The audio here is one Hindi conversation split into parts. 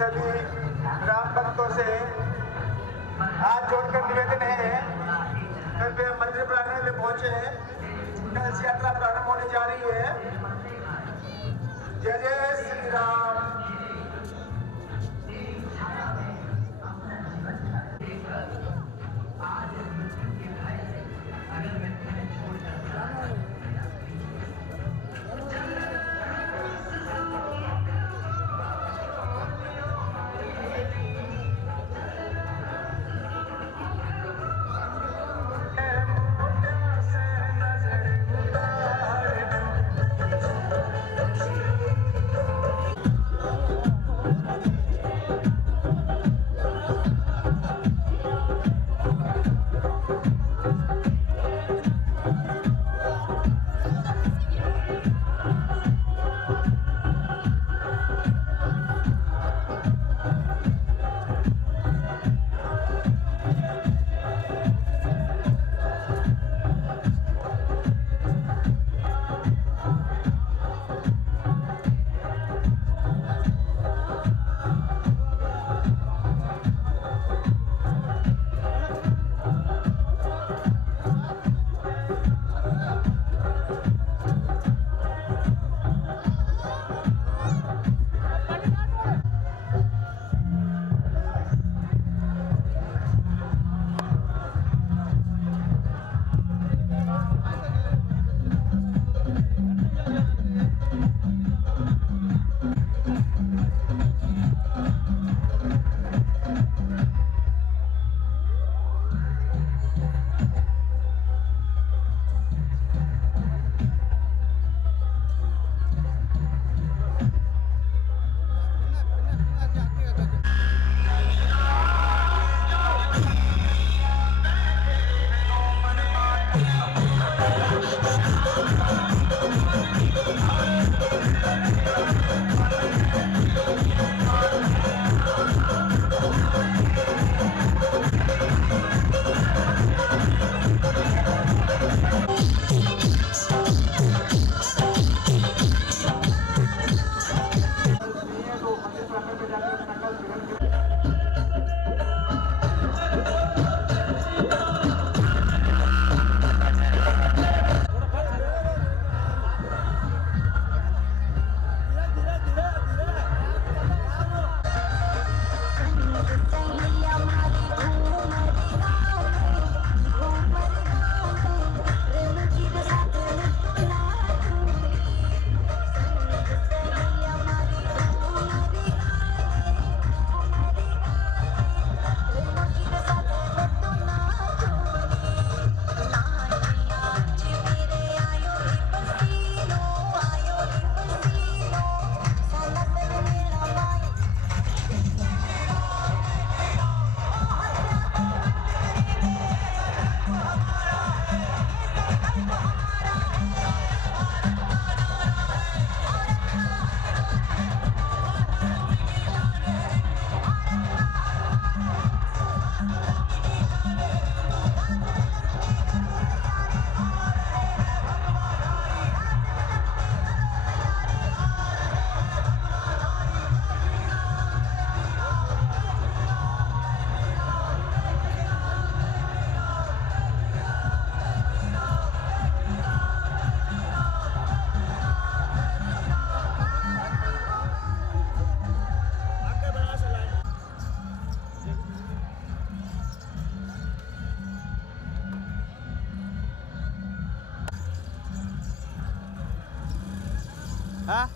सभी राम भक्तों से हाथ जोड़कर निवेदन है, कल वे मंदिर प्रांगण में पहुंचे हैं। कल से यात्रा प्रारंभ होने जा रही है। जय जय श्री राम। हाँ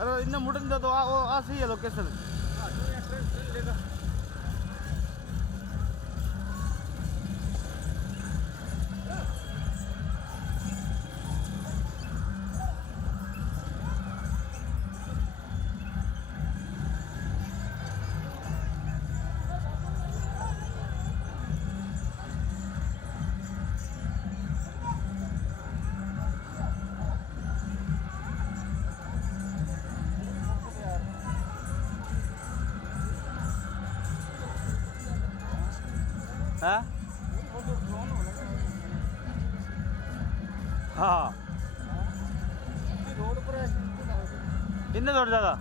अरे इन मुड़न तो आ सही है लोकेशन। हाँ हाँ इन्ने दौड़ जाएगा।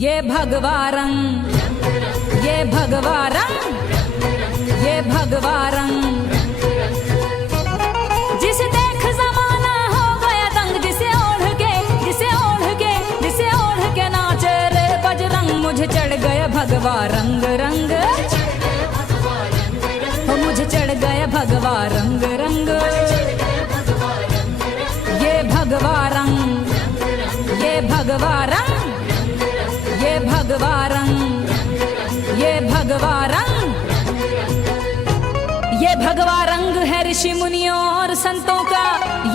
ये भगवा रंग, ये भगवा रंग, ये भगवा रंग, जिसे देख जमाना हो गया दंग, जिसे ओढ़ के, जिसे ओढ़ के, जिसे ओढ़ के नाचे रे बजरंग। मुझे चढ़ गया भगवा रंग रंग, हो मुझे चढ़ गया भगवा रंग रंग। ये भगवा रंग, ये भगवा रंग, ये भगवा रंग, ये भगवा रंग, ये भगवा रंग है ऋषि मुनियों और संतों का,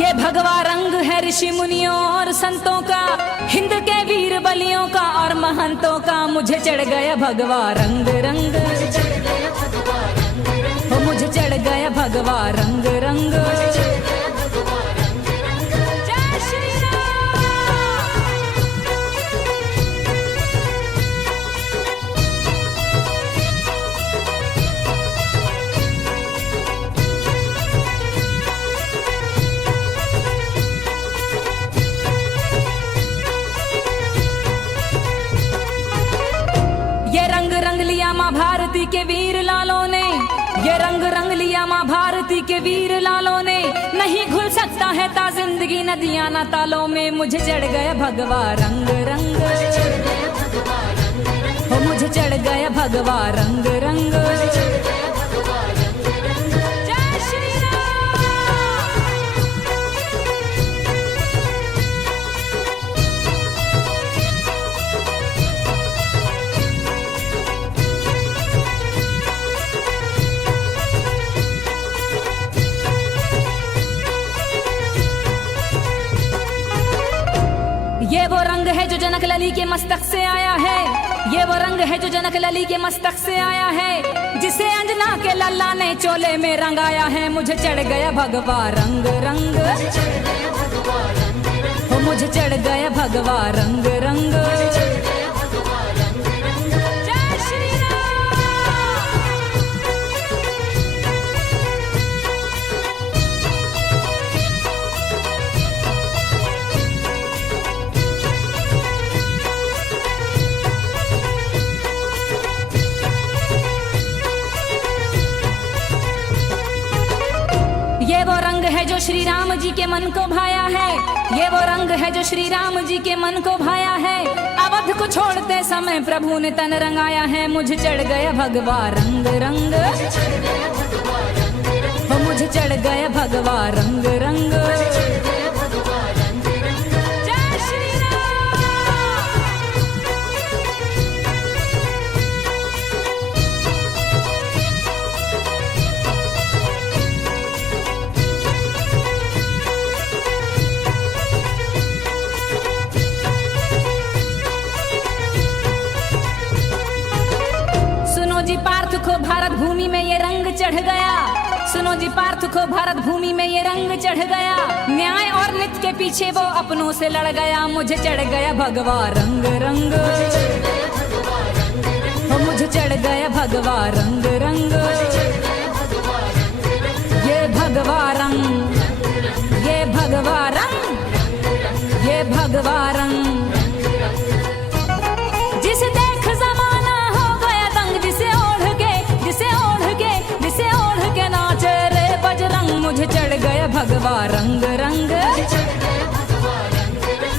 ये भगवा रंग है ऋषि मुनियों और संतों का, हिंद के वीर बलियों का और महंतों का। मुझे चढ़ गया भगवा रंग रंग, हो मुझे चढ़ गया भगवा रंग रंग। माँ भारती के वीर लालों ने, ये रंग रंग लिया माँ भारती के वीर लालों ने। नहीं घुल सकता है ता जिंदगी नदियां ना तालों में। मुझे चढ़ गया भगवा रंग रंग, हो मुझे चढ़ गया भगवा रंग रंग। ये वो रंग है जो जनक लली के मस्तक से आया है, ये वो रंग है जो जनक लली के मस्तक से आया है। जिसे अंजना के लल्ला ने चोले में रंगाया है, मुझे चढ़ गया भगवा रंग रंग, हो मुझे चढ़ गया भगवा रंग रंग। जय श्री राम। ये वो रंग है जो श्री राम जी के मन को भाया है, ये वो रंग है जो श्री राम जी के मन को भाया है। अवध को छोड़ते समय प्रभु ने तन रंगाया है, मुझे चढ़ गया भगवा रंग रंग, हो मुझे चढ़ गया भगवा रंग रंग। जय श्री राम। सुनो जी पार्थ को भारत भूमि में ये रंग चढ़ गया, सुनो जी पार्थ को भारत भूमि में ये रंग चढ़ गया। न्याय और नित्य के पीछे वो अपनों से लड़ गया, मुझे चढ़ गया भगवा रंग रंग, हो मुझे चढ़ गया भगवा रंग रंग। ये भगवा रंग, ये भगवा रंग, ये भगवा रंग, जिसे देख जमाना हो गया दंग, जिसे ओढ़ के, जिसे ओढ़ के, जिसे ओढ़ के नाचे रे बजरंग, मुझे चढ़ गया भगवा रंग रंग,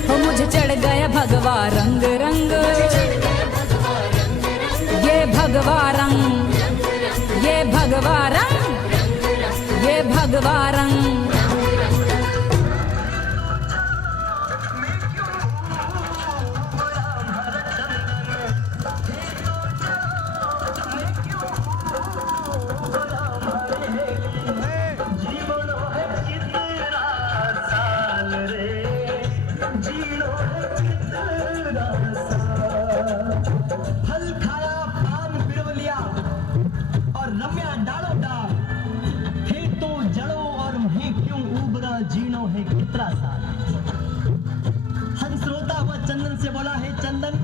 हो मुझे चढ़ गया भगवा रंग रंग। ये भगवा रंग, ये भगवा रंग, ये भगवा रंग। फल खाया पान बिरवलिया और रम्या डालो डाल, हे तो जड़ो और मैं क्यों उबरा जीनो है कितना साल। हंस रोता हुआ चंदन से बोला, है चंदन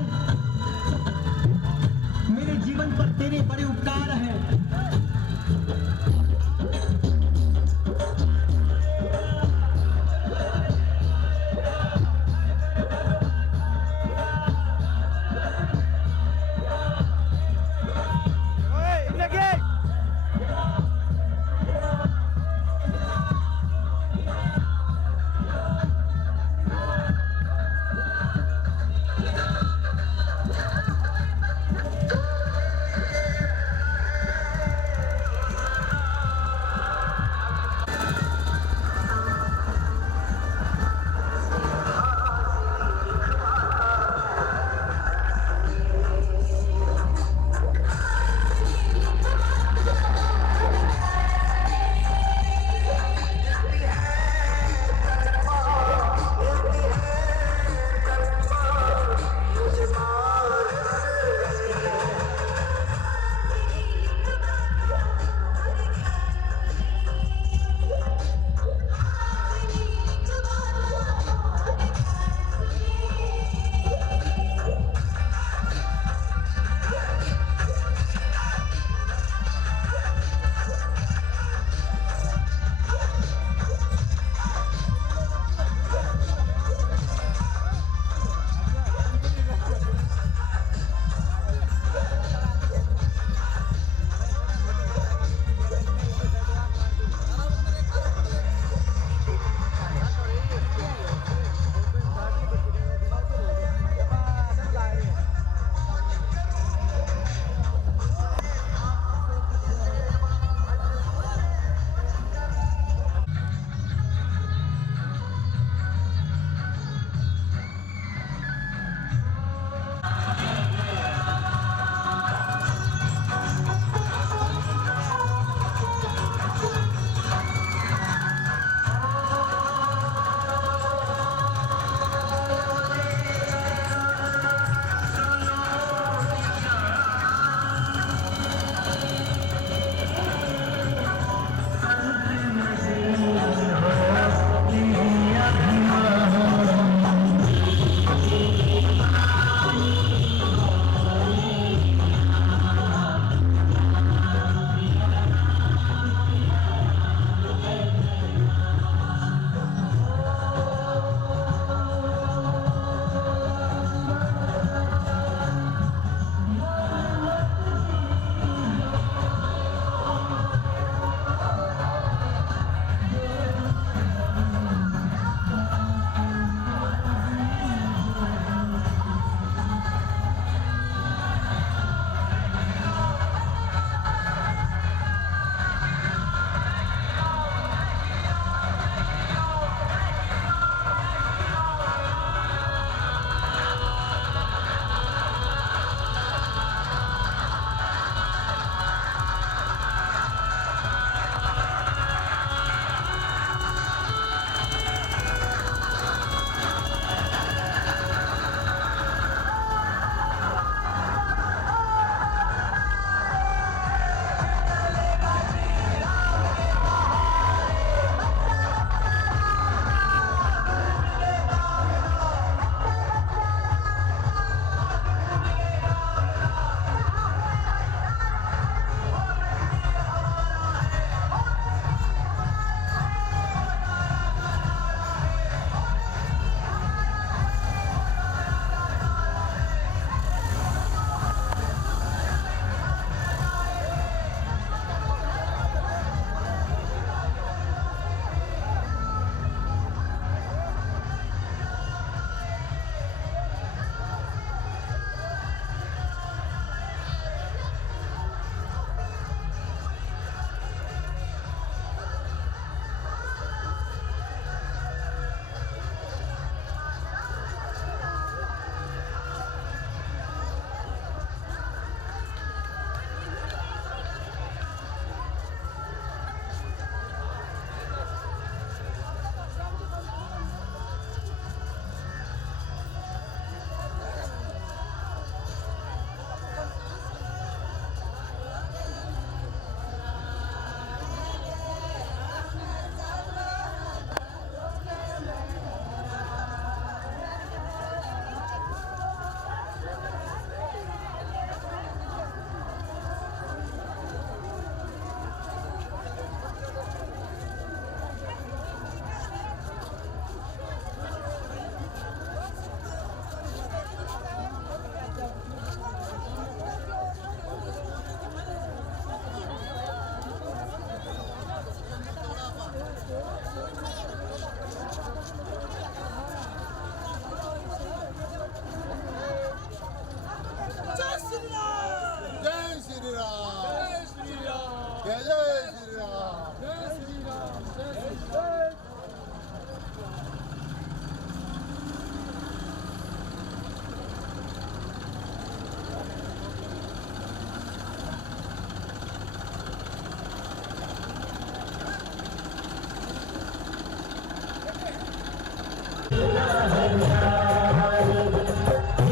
मेरे जीवन पर तेरे बड़े उपकार हैं।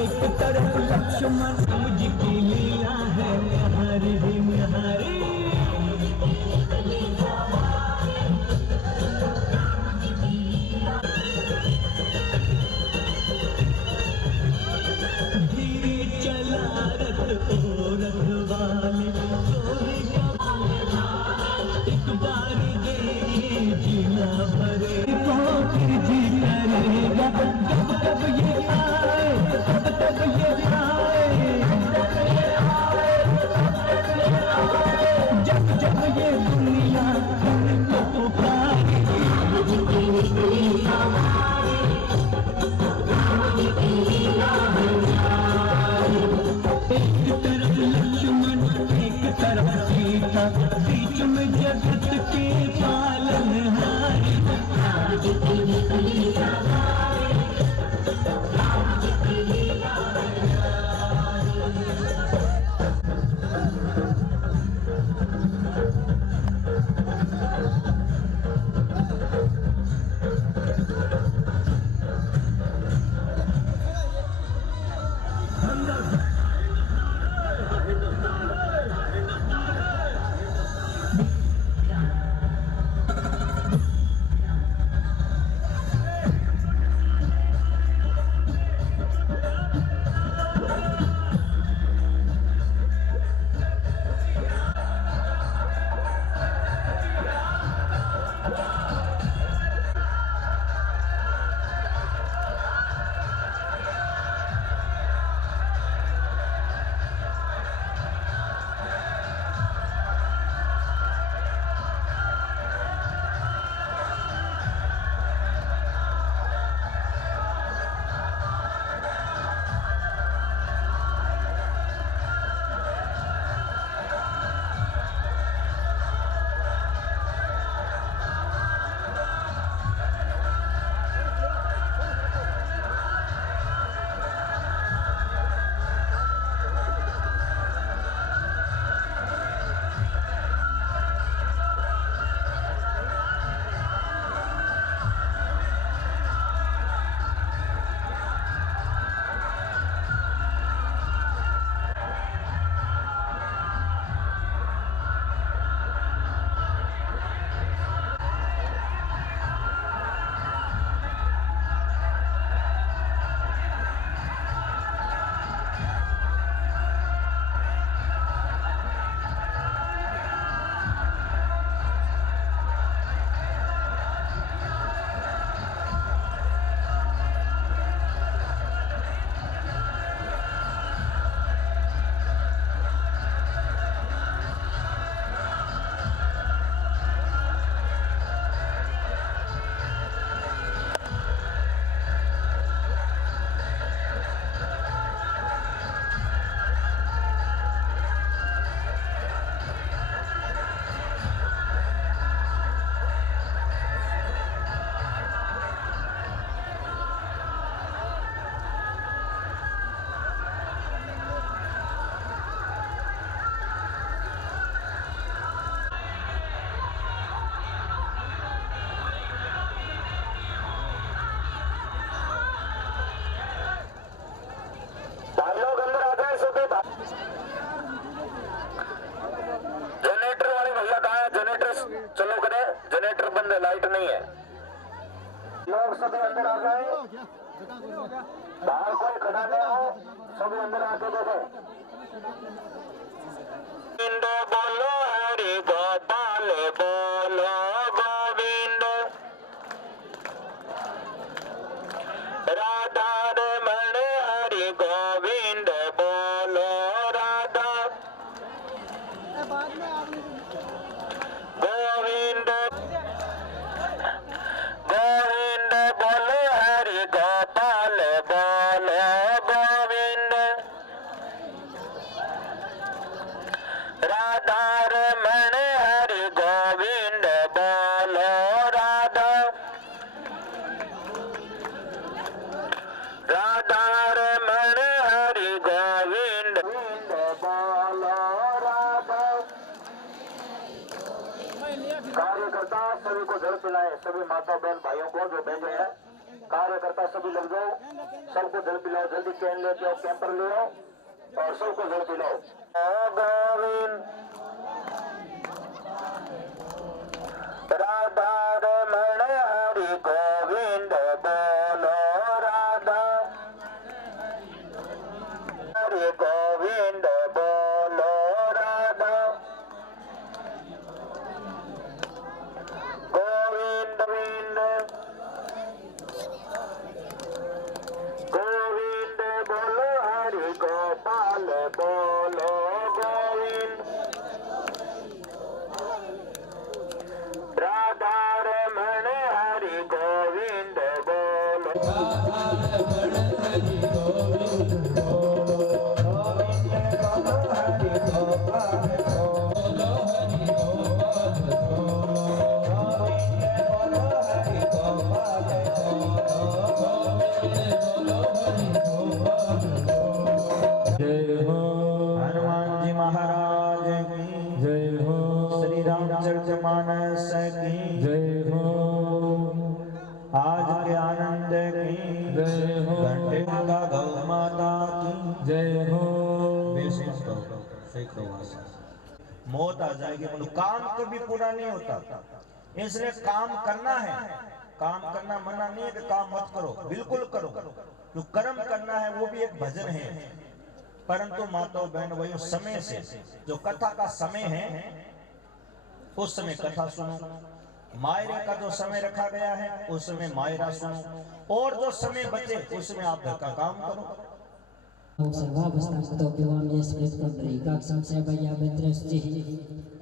एक तरफ लक्ष्मण राम जी की लीला है न्यारी ही न्यारी। धीरे चला रथ ओ रखवाले सोने का एक बार दे जीना भरे तो फिर जी करेगा जब तब ये आए तब ये आए जब जब ये दुनिया हमको पुकारेगी। एक तरफ लक्ष्मण एक तरफ सीता बीच में जगत के पालनहारी। लोग सभी अंदर आ गए, बाहर कोई खड़ा नहीं हो, सभी अंदर आके देखो। गोविंद बोलो हरि गोपाल बोलो गोविंद, राधा रमण हरि गोविंद बोलो राधा गोविंद गोविंद बोलो हरि गोपाल बोलो गोविंद, राधा रमण हरि गोविंद बोलो राधा, राधा रमण हरि गोविंद बोलो राधा। कार्यकर्ता सभी को जल पिलाए, सभी माता बहन भाइयों को जो भेजे हैं कार्यकर्ता सभी लग जाओ, सबको जल पिलाओ, जल्दी कैन लेके आओ, कैंपर ले आओ और सबको जल पिलाओ। गोविंद राधा रमण हरि गोविंद बोलो, राधा हरि गोविंद बोलो, राधा गोविंद गोविंद बोलो, हरि गोपाल बोलो, गोविंद राधा रमण हरि गोविंद बोलो, राधा रमण हरि गोविंद बोलो, गोविंद बोलो, हरि गोपाल बोलो, हरि गोपाल बोलो, गोविंद बोलो, हरि गोपाल बोलो, गोविंद बोलो, हरि गोपाल बोलो। जय हो हनुमान जी महाराज की जय हो, श्री रामचरितमानस की जय हो, आज के आनंद की जय हो, घंटे का गौ माता की जय हो। मौत आ जाएगी, काम कभी पूरा नहीं होता, इसलिए काम करना है। काम करना मना नहीं है कि काम मत करो, बिल्कुल करो। जो कर्म करना है वो भी एक भजन है, परंतु माता बहन वही समय से, जो कथा का समय है उस समय कथा सुनो, मायरे का जो समय रखा गया है उस समय मायरा सुनो, और जो समय बचे उसमें आप घर का काम करो। सर्वावस्थापिवाम यस्मित् पुंडरीकाक्षं सेवयामित्रस्तिः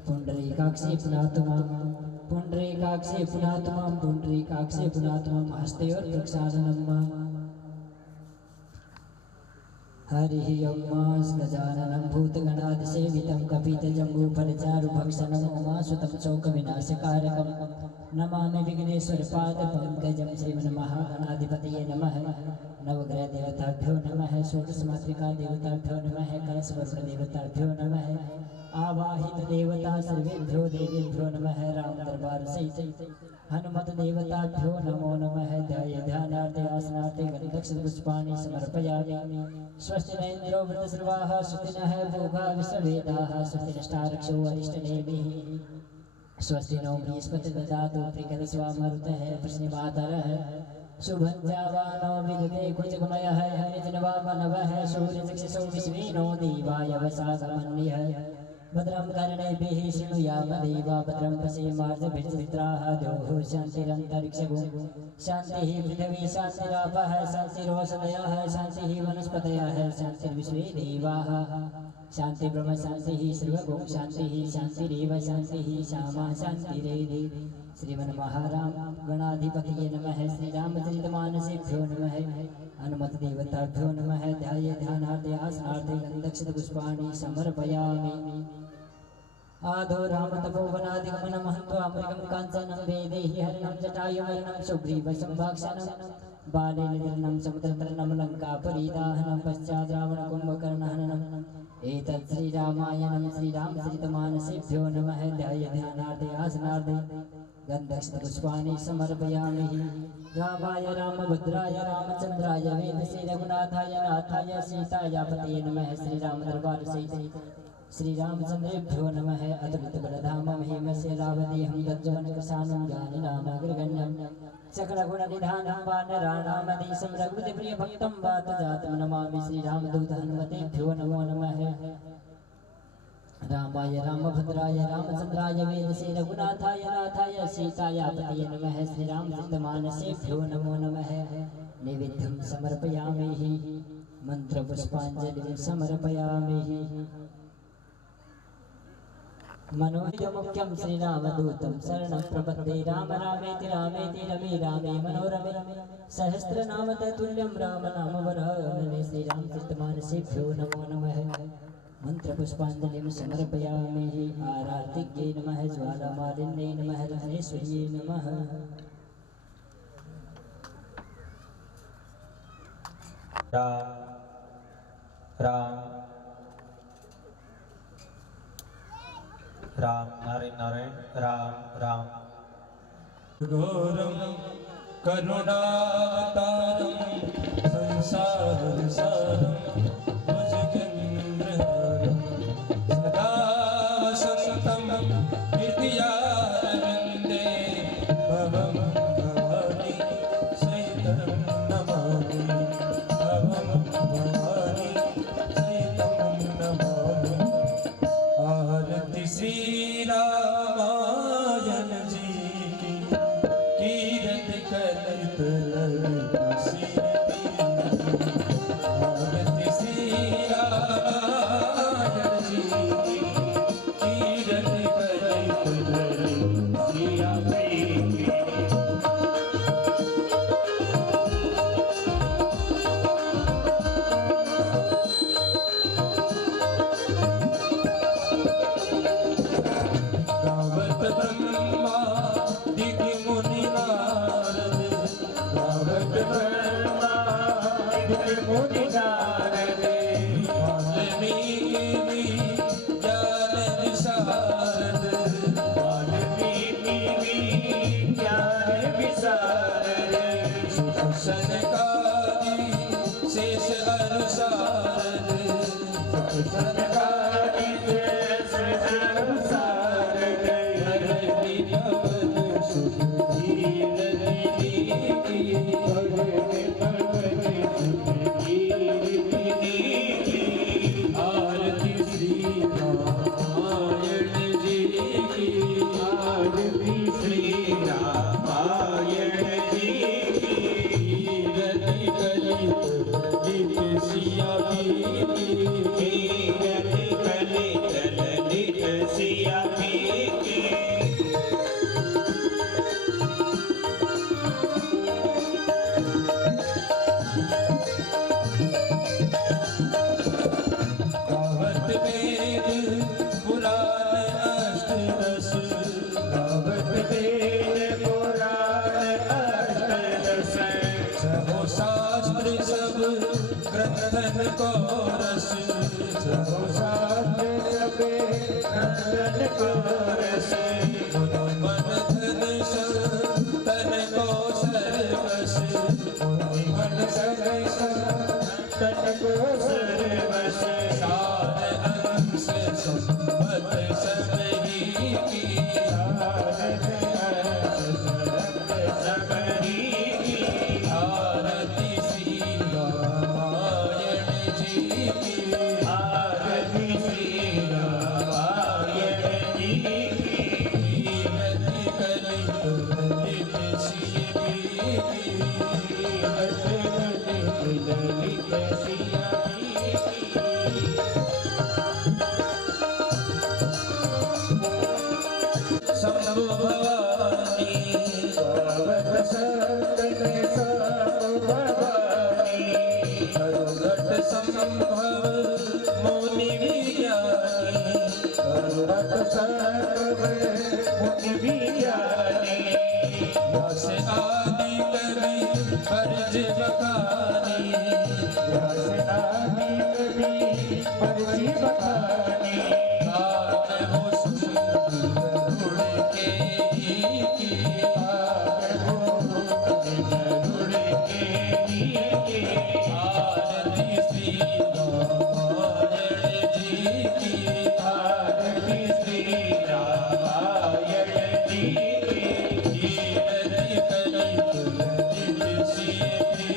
पुंडरीकाक्षे पुनातुमां पुंडरीकाक्षे पुनातुमां पुंडरीकाक्षे पुनातुमां हस्तयोर्प्रक्षालनम् हरिः ओम् गजाननं भूतगणादिसेवितं कपितजम्बूफलचारुभक्षणम् उमासुतं शोकविनाशकारकं नमामि विघ्नेश्वरपादपङ्कजं श्रीमन्महागणाधिपतये नमः। नवग्रहदेवताभ्यो नमः, षोडशमातृका देवताभ्यो नमः, कलशवरुणदेवताभ्यो नमः, आवाहित देवता सर्वेभ्यो देवेभ्यो नमः। राम दरबार सहित हनुमत देवताभ्यो नमो नमः। ध्याये ध्यानार्थे आसनार्थे गन्धक्षपुष्पाणि समर्पयामि। स्वस्ति न इन्द्रो वृद्धश्रवाः स्वस्ति नः पूषा विश्ववेदाः स्वस्ति नष्टारक्षो अरिष्टनेमिः स्वस्ति नो बृहस्पतिर्दधातु त्रिकलस्वामरुतः प्रश्निवातरः शुभं जावानो विदते कुचकमयः हरिजनवामनवः सूर्यचक्षुषो विश्विनो देवाय वसागमन्यः भद्रं कर्णैभिः शृणुयाम देवा भद्रं पश्येमार्जभिर्चित्राः द्योः शान्तिरन्तरिक्षगो शान्तिः पृथिवी शान्तिरापः शान्तिरोषधयः शान्तिः वनस्पतयः शान्तिर्विश्वे देवाः शान्ति ब्रह्म शान्तिः सर्वगो शान्तिः शान्तिरेव शान्तिः श्यामा शान्तिरेधि। श्रीमन्महाराम गणाधिपतये नमः। श्रीरामचरितमानसेभ्यो नमः। हनुमत देवताभ्यो नमः। ध्याये ध्यानार्थे आसनार्थे गन्धक्षपुष्पाणि समर्पयामि। आदो राम तपोवनादिगमनं हत्वा मृगं काञ्चनं वेदेहि हरणं जटायुमरणं सुग्रीवसंवाक्षणं बाले निधनं समुद्रतरणं लङ्कापुरीदाहनं पश्चात् रावणकुम्भकर्णहननम् एतत् श्रीरामायणं श्रीरामचरितमानसेभ्यो नमः। ध्याये ध्यानार्थे आसनार्थे गन्धक्षपुष्पाणि समर्पयामि। रामाय रामभद्राय रामचन्द्राय वेदसे रघुनाथाय नाथाय सीताय पतये नमः। श्रीराम दरबार सहित श्रीरामचन्द्रेभ्यो नमः। अतुलित बलधामं हेमस्य लावदेहं दज्जवनकृशानं ज्ञानिनामग्रगण्यं सकलगुणनिधानं वानराणामधीशं रघुपतिप्रियभक्तं वातजातं नमामि। श्रीरामदूत हनुमतेभ्यो नमो नमः। रामाय रामभद्राय रामचन्द्राय वेदसे रघुनाथाय नाथाय सीताय पतये नमः। श्रीरामचरितमानसेभ्यो नमो नमः। नैवेद्यं समर्पयामि। मन्त्रपुष्पाञ्जलिं समर्पयामि। मनोहितमुख्यं श्रीरामदूतं शरणं प्रपद्ये। राम रामेति रामेति रमे रामे मनोरमे सहस्रनाम तत्तुल्यं राम नाम वरानने। श्रीरामचरितमानसेभ्यो नमो नमः। मंत्रपुष्पाञ्जलिं समर्पयामि। आरातिज्ञे नमः। ज्वालामालिन्ये नमः। रत्नेश्वर्ये नमः। राम राम नारायण नारायण राम राम। घोरम करुणावतारं संसारसारं भुजगेन्द्रहारं सदा वसन्तं हृदयारविन्दे भवं भवानी सहितं नमामि भवं भवानी सहितं नमामि। आरती श्री रामायण जी की कीरत कलित ललसी। आरती श्री रामायण जी की कीरत कलित ललसी। गावत ब्रह्मा दिव्य मुनि नारद गावत ब्रह्मा दिव्य मुनि नारद वाल्मीकि ज्ञान विशारद वाल्मीकि ज्ञान विशारद सनकादि शेष अनुसारद सनकादि शेष अनुसारद आरती श्री रामायण जी की आरती श्री रामायण जी की कीरति कलित ललित सिया की कीरति कलित ललित सिया की। गावत वेद पुराण अष्टदश गावत वेद पुराण अष्टदश सबो शास्त्र सब ग्रंथन को रस सबो शास्त्र सब ग्रंथन को रस मन धन सब तन को सर्वस मन सर्वस तन को सर्वस सार अंश संपत सब ही की सार अंश संपत सब ही की। आरती श्री रामायण जी की आरती श्री रामायण जी की कीरति कलित ललित सिया की कीरति कलित ललित सिया की। शंभु भवानी गावत संतन शंभु भवानी करुणट संभव मुनि विज्ञानी करुणट संभव मुनि विज्ञानी व्यास आदि कवि बरज बखानी व्यास आदि कवि बरज बखानी। आनहो गरुड़ के ही की आनहो गरुड़ के ही की। आरती श्री रामायण जी की आरती श्री रामायण जी की कीरति कलित ललित सिया की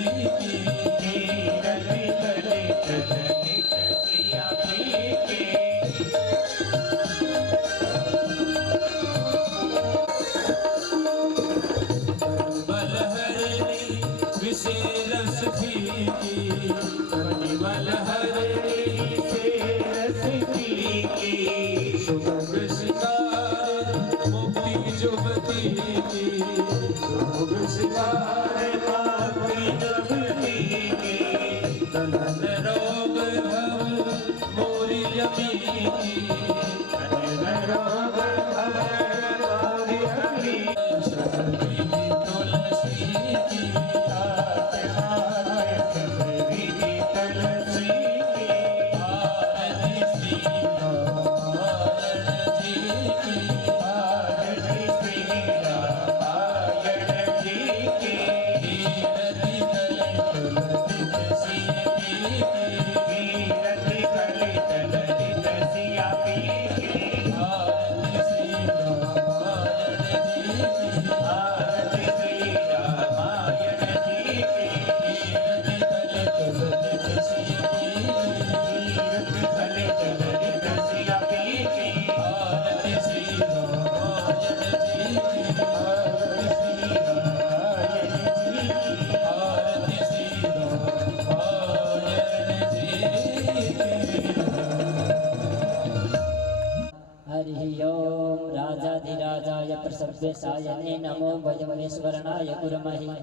सव्यसायने नमो वयमेश्वरणाय कुर्महे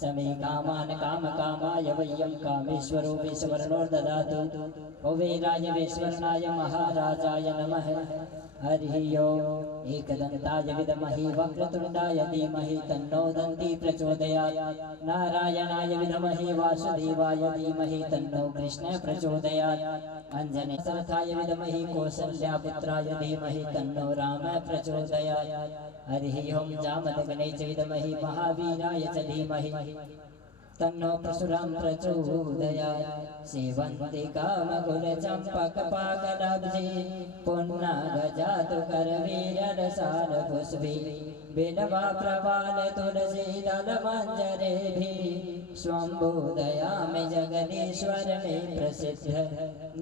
समे कामान् कामकामाय वयं कामेश्वरो विश्वरणो ददातु कुबेराय विश्वरणाय महाराजाय नमः हरिः ओम् एकदन्ताय विद्महे वक्रतुण्डाय धीमहि तन्नो दन्ती प्रचोदयात् नारायणाय विद्महे वासुदेवाय धीमहि तन्नो कृष्ण प्रचोदयात् अंजनेयरथाय विद्महे कौसल्यापुत्राय धीमहि तन्नो राम प्रचोदयात् हरिः ओम् जामदग्ने च विद्महे महावीराय च धीमहि तन्नो परशुराम प्रचोदयात् सेवन्ति कामकुलचम्पकपाकराब्जे पुन्नागजातु करवीररसालपुष्पे बेलवा प्रवाल तुलसी दलमञ्जरेभिः स्वम्बोदयामि जगदीश्वर मे प्रसिद्ध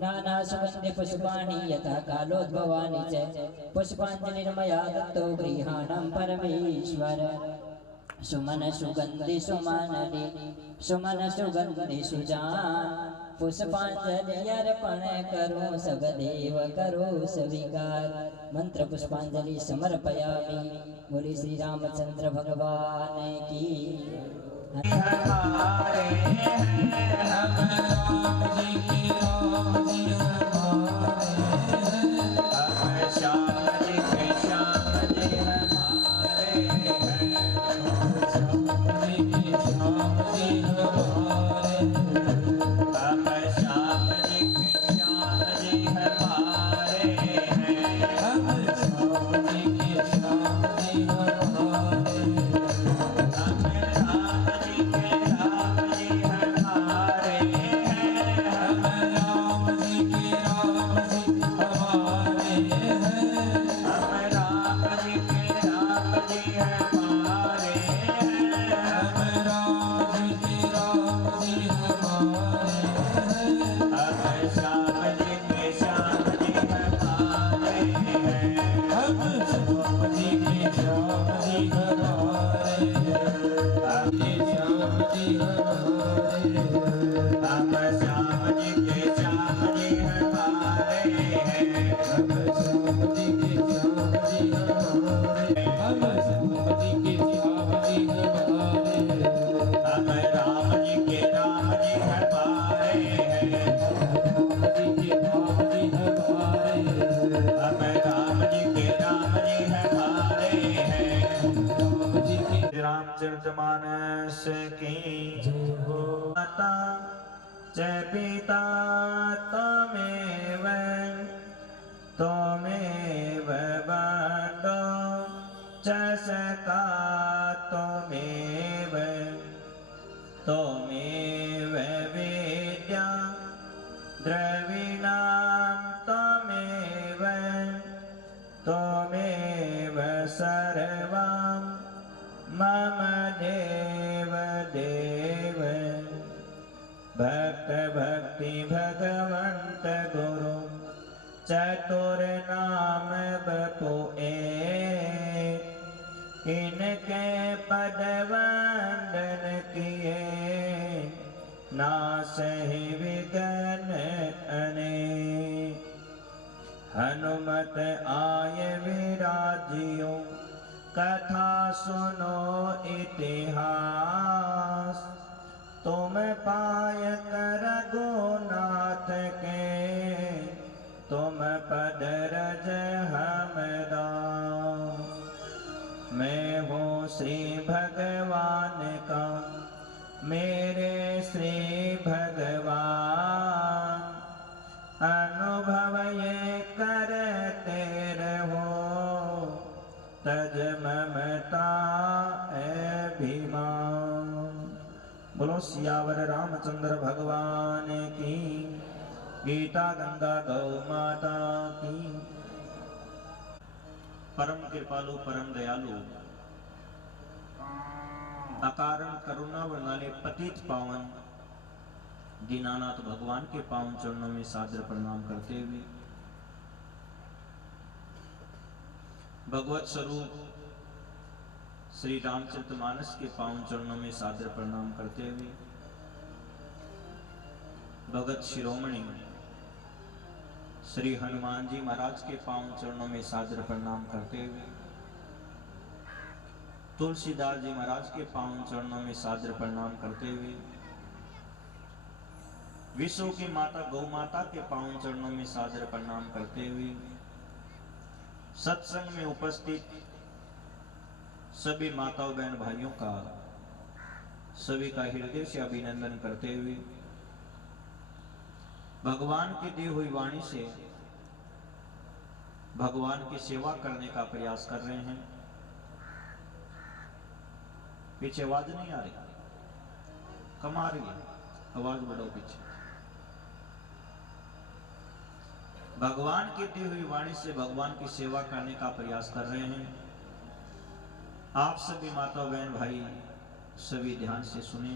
नानासुगन्धि पुष्पाणि यथा कालोद्भवानि च पुष्पाञ्जलिर्मया दत्तो गृहाणं परमेश्वर सुमन सुगंधि सुमनदि सुमन सुगंधि सुजान पुष्पांजलि अर्पण करो सब देव करो स्वीकार मंत्र पुष्पांजलि समर्पयामि बोले श्री रामचंद्र भगवान की हमारे हैं हम राम जी की रोजी हमारे हम श्याम जी के श्याम जी हमारे हैं श्याम जी के श्याम जी हमारे हम श्याम जी के श्याम जी हमारे हैं हम श्याम जी के श्याम जी हमारे रामचरितमानस की माता च पिता त्वमेव त्वमेव बन्धो च सखा त्वमेव त्वमेव विद्या द्रविणां त्वमेव त्वमेव सर्वं मम देव देव भक्त भक्ति भगवंत गुरु चतुर नाम बपु इनके पद वंदन किए नासहि विघ्न अनेक हनुमत आय विराजियो कथा सुनो इतिहास तुम पाय कर रघुनाथ के तुम पद रज हम दास मैं हूँ श्री भगवान का मेरे श्री भगवान अनुभव ये करते रहो तज ममता अभिमान। बोलो सियावर रामचंद्र भगवान की गीता गंगा गौ माता की। परम कृपालु परम दयालु अकारण करुणा वर्णाले पतित पावन दीनानाथ भगवान के पावन चरणों में सादर प्रणाम करते हुए भगवत स्वरूप श्री रामचरितमानस के पावन चरणों में सादर प्रणाम करते हुए भगत शिरोमणि श्री हनुमान जी महाराज के पावन चरणों में सादर प्रणाम करते हुए तुलसीदास जी महाराज के पावन चरणों में सादर प्रणाम करते हुए, विश्व की माता गौ माता के पावन चरणों में सादर प्रणाम करते हुए, सत्संग में उपस्थित सभी माताओं बहन भाइयों का सभी का हृदय से अभिनंदन करते हुए, भगवान की दी हुई वाणी से भगवान की सेवा करने का प्रयास कर रहे हैं। पीछे आवाज नहीं आ रही, कम आ रही है, आवाज बढ़ाओ पीछे। भगवान की दी हुई वाणी से भगवान की सेवा करने का प्रयास कर रहे हैं। आप सभी माता बहन भाई सभी ध्यान से सुने।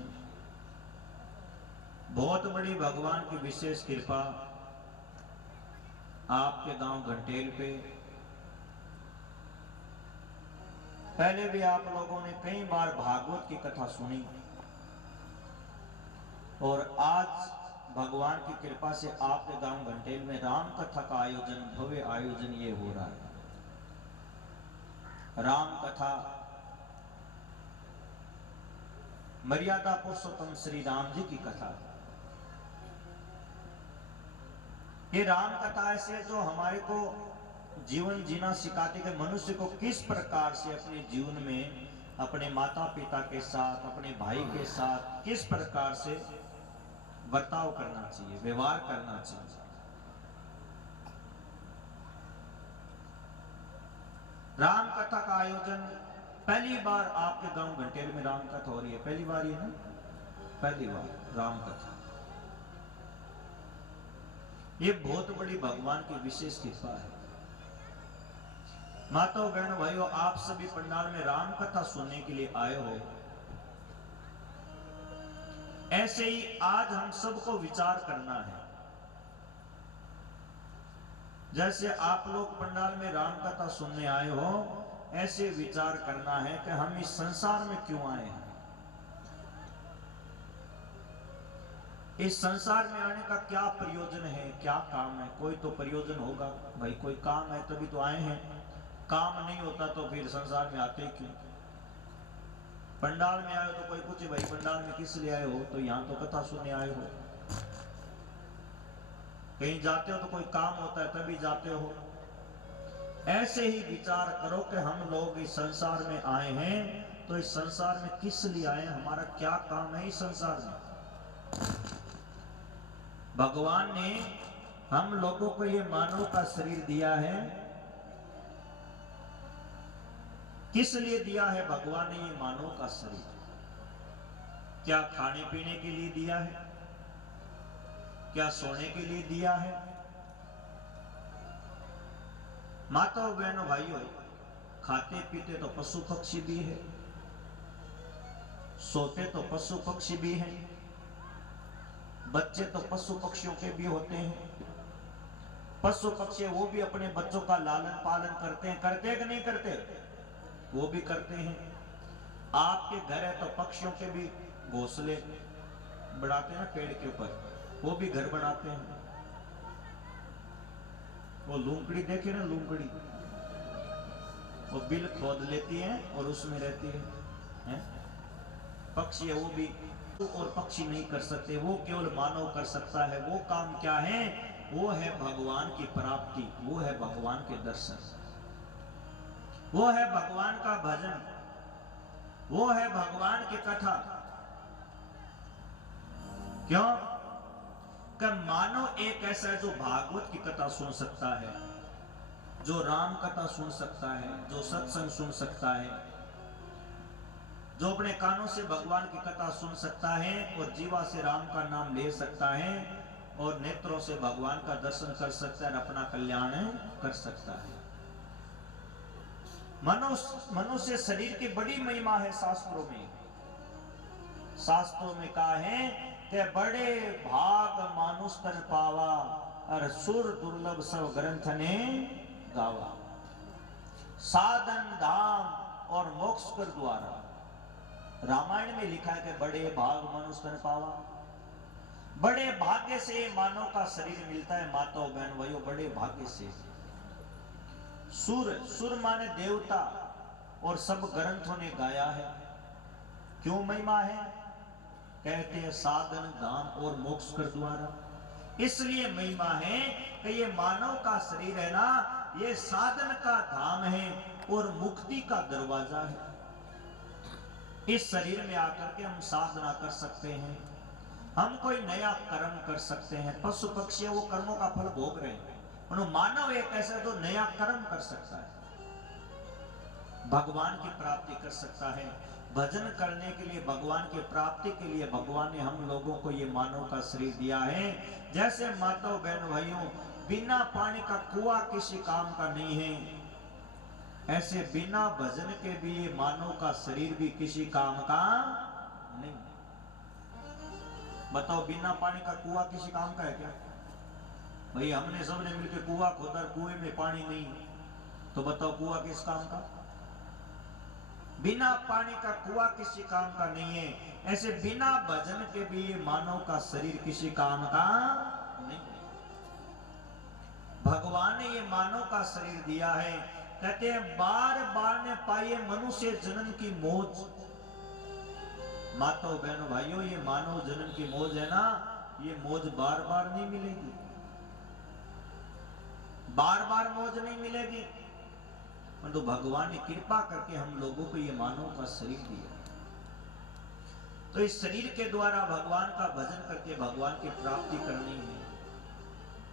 बहुत बड़ी भगवान की विशेष कृपा आपके गांव घंटेल पे। पहले भी आप लोगों ने कई बार भागवत की कथा सुनी और आज भगवान की कृपा से आपके गांव घंटेल में राम कथा का आयोजन, भव्य आयोजन ये हो रहा है। राम कथा मर्यादा पुरुषोत्तम श्री राम जी की कथा। ये राम कथा ऐसे जो हमारे को जीवन जीना सिखाती है, मनुष्य को किस प्रकार से अपने जीवन में अपने माता पिता के साथ, अपने भाई के साथ किस प्रकार से बर्ताव करना चाहिए, व्यवहार करना चाहिए। राम कथा का आयोजन पहली बार आपके गांव घंटेल में राम कथा हो रही है। पहली बार ये ना, पहली बार राम कथा। ये बहुत बड़ी भगवान की विशेष कृपा है। माताओं बहनों भाइयों, आप सभी पंडाल में राम कथा सुनने के लिए आए हो। ऐसे ही आज हम सबको विचार करना है। जैसे आप लोग पंडाल में राम कथा सुनने आए हो, ऐसे विचार करना है कि हम इस संसार में क्यों आए हैं। इस संसार में आने का क्या प्रयोजन है, क्या काम है। कोई तो प्रयोजन होगा भाई, कोई काम है तभी तो आए हैं। काम नहीं होता तो फिर संसार में आते क्यों। पंडाल में आए हो तो कोई पूछे भाई पंडाल में किस लिए आए हो, तो यहाँ तो कथा सुनने आए हो। कहीं जाते हो तो कोई काम होता है तभी जाते हो। ऐसे ही विचार करो कि हम लोग इस संसार में आए हैं तो इस संसार में किस लिए आए हैं, हमारा क्या काम है इस संसार में। भगवान ने हम लोगों को ये मानव का शरीर दिया है, किस लिए दिया है भगवान ने ये मानव का शरीर। क्या खाने पीने के लिए दिया है, क्या सोने के लिए दिया है। माताओं बहनों भाइयों, खाते पीते तो पशु पक्षी भी है, सोते तो पशु पक्षी भी हैं, बच्चे तो पशु पक्षियों के भी होते हैं। पशु पक्षी वो भी अपने बच्चों का लालन पालन करते हैं, करते हैं कि नहीं करते, वो भी करते हैं। आपके घर है तो पक्षियों के भी घोंसले बनाते हैं पेड़ के ऊपर, वो भी घर बनाते हैं। वो लूंकड़ी देखे ना, लूंकड़ी वो बिल खोद लेती है और उसमें रहती है। पक्षी है वो भी, और पक्षी नहीं कर सकते, वो केवल मानव कर सकता है। वो काम क्या है, वो है भगवान की प्राप्ति, वो है भगवान के दर्शन, वो है भगवान का भजन, वो है भगवान की कथा। क्यों कि मानव एक ऐसा है जो भागवत की कथा सुन सकता है, जो राम कथा सुन सकता है, जो सत्संग सुन सकता है, जो अपने कानों से भगवान की कथा सुन सकता है और जीवा से राम का नाम ले सकता है और नेत्रों से भगवान का दर्शन कर सकता है और अपना कल्याण कर सकता है। मनुष्य शरीर की बड़ी महिमा है। शास्त्रों में कहा है कि बड़े भाग मानुष तन पावा और सुर दुर्लभ सब ग्रंथ ने गावा। साधन धाम और मोक्ष कर द्वारा। रामायण में लिखा है कि बड़े भाग मनुष्य तन पावा, बड़े भाग्य से मानव का शरीर मिलता है। माताओं बहन भाइयों, बड़े भाग्य से। सुर माने देवता और सब ग्रंथों ने गाया है। क्यों महिमा है? कहते हैं साधन धाम और मोक्ष कर द्वारा। इसलिए महिमा है कि ये मानव का शरीर है ना, ये साधन का धाम है और मुक्ति का दरवाजा है। इस शरीर में आकर के हम साधना कर सकते हैं, हम कोई नया कर्म कर सकते हैं। पशु पक्षी वो कर्मों का फल भोग रहे हैं, और मानव एक ऐसा तो नया कर्म कर सकता है, भगवान की प्राप्ति कर सकता है। भजन करने के लिए, भगवान की प्राप्ति के लिए भगवान ने हम लोगों को ये मानव का शरीर दिया है। जैसे माताओं बहन भाइयों, बिना पानी का कुआं किसी काम का नहीं है, ऐसे बिना भजन के भी ये मानव का शरीर भी किसी काम का नहीं। बताओ, बिना पानी का कुआं किसी काम का है क्या? भाई हमने सबने मिलकर कुआं खोदा, कुएं में पानी नहीं, तो बताओ कुआं किस काम का? बिना पानी का कुआं किसी काम का नहीं है। ऐसे बिना भजन के भी ये मानव का शरीर किसी काम का नहीं है। भगवान ने ये मानव का शरीर दिया है। कहते हैं बार बार ने पाइए मनुष्य जन्म की मौज। माताओं बहनों भाइयों, ये मानव जन्म की मौज है ना, ये मौज बार बार नहीं मिलेगी, बार बार मौज नहीं मिलेगी। तो भगवान ने कृपा करके हम लोगों को ये मानव का शरीर दिया। तो इस शरीर के द्वारा भगवान का भजन करके भगवान की प्राप्ति करनी है।